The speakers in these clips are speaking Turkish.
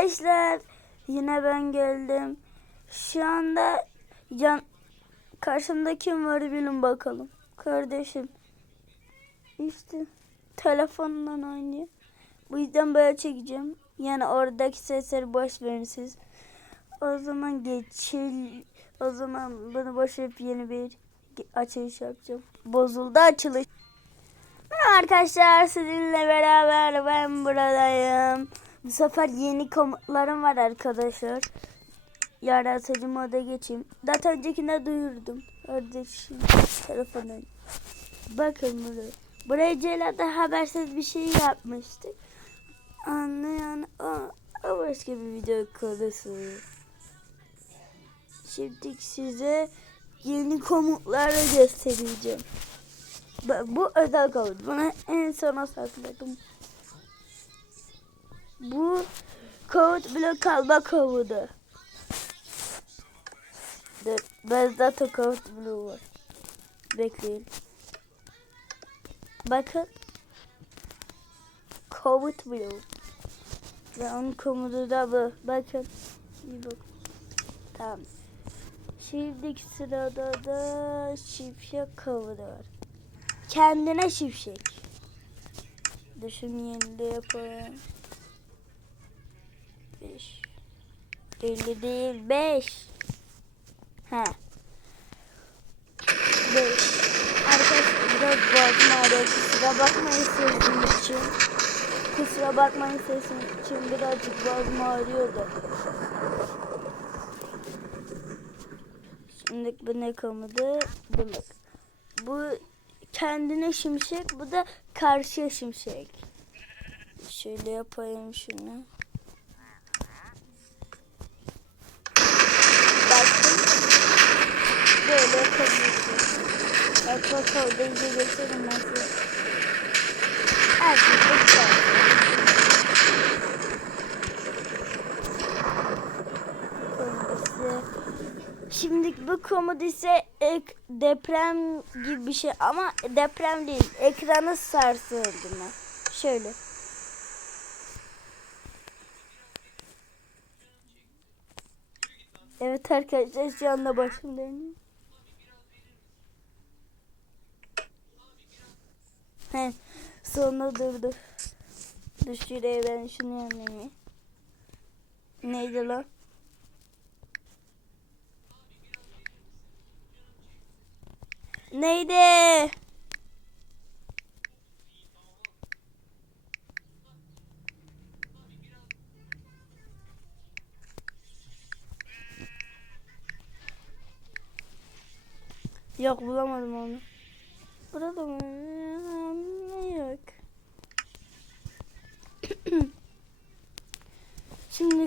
arkadaşlar. Yine ben geldim. Şu anda yan karşımda kim var bilin bakalım. Kardeşim. İşte telefonla oynuyor. Bu yüzden böyle çekeceğim. Yani oradaki sesleri boş verin siz. O zaman geçil. O zaman bunu boş verip yeni bir açılış yapacağım. Bozuldu açılış. Merhaba arkadaşlar sizinle beraber ben buradayım. Bu sefer yeni komutlarım var arkadaşlar. Yaratıcı moda geçeyim. Zaten öncekinde duyurdum. Kardeşim telefonu. Bakın buraya. Buraya Celal'de habersiz bir şey yapmıştık. Anlayan o, o başka bir video konusu. Şimdi size yeni komutları göstereceğim. Bu- özel komut. Bunu en sona sakladım. Bu komut blok kalma. Dur, ben zaten komut bloğu var. Bekleyin. Bakın. Komut bloğu. Ve onun komutu da bu. Bakın. İyi bak. Tamam. Şimdiki sırada da şifre komutu var. Kendine şifşek. Düşün yenide yapalım. 5 50 değil 5 He 5 Arkadaşlar biraz boğazım ağrıyor kusura bakmayın sesim için Kusura bakmayın sesim için birazcık boğazım ağrıyordu Şimdi bu ne? Bu bak. Bu kendine şimşek, bu da karşıya şimşek. Şöyle yapayım şunu. Bakın. Yapabiliyorsun. Bak bak orada iyice göstereyim ben size. Şimdi bu komut ise ek, deprem gibi bir şey ama deprem değil. Ekranı sarsıldı mı? Şöyle. Evet arkadaşlar şu anda başım dönüyor. He, sonra durdu. Dur şuraya ben şunu yanayım. Neydi lan? Neydi? Yok bulamadım onu. Burada mı? Yok.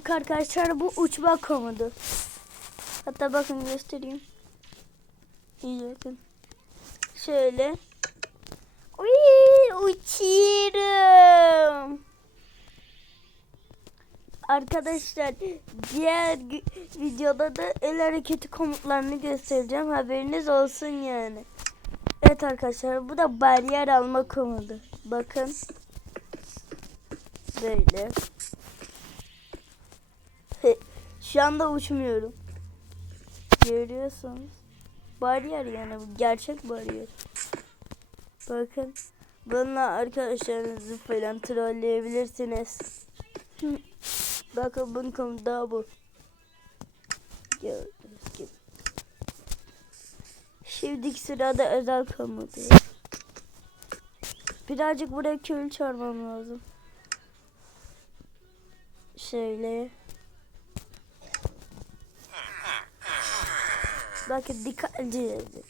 Şimdi arkadaşlar bu uçma komodu. Hatta bakın göstereyim. İyi bakın. Şöyle. Uy, uçuyorum. Arkadaşlar diğer videoda da el hareketi komutlarını göstereceğim. Haberiniz olsun yani. Evet arkadaşlar bu da bariyer alma komutu. Bakın. Böyle. Şu anda uçmuyorum. Görüyorsunuz. Bariyer yani bu gerçek bariyer. Bakın. Bununla arkadaşlarınızı falan trolleyebilirsiniz. Bakın bunun daha bu. Gördüğünüz gibi. Şimdiki sırada özel komutu. Birazcık buraya köylü çağırmam lazım. Şöyle. Bakın dikkatli edin.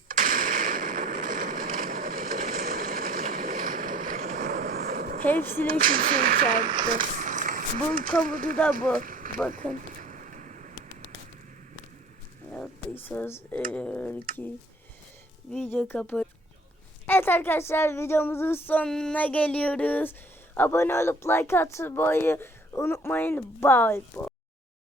Hepsine şimşek çarptı. Bu komutu da bu. Bakın. Yaptıysanız eğer ki video kapat. Evet arkadaşlar videomuzun sonuna geliyoruz. Abone olup like atmayı unutmayın. Bye bye.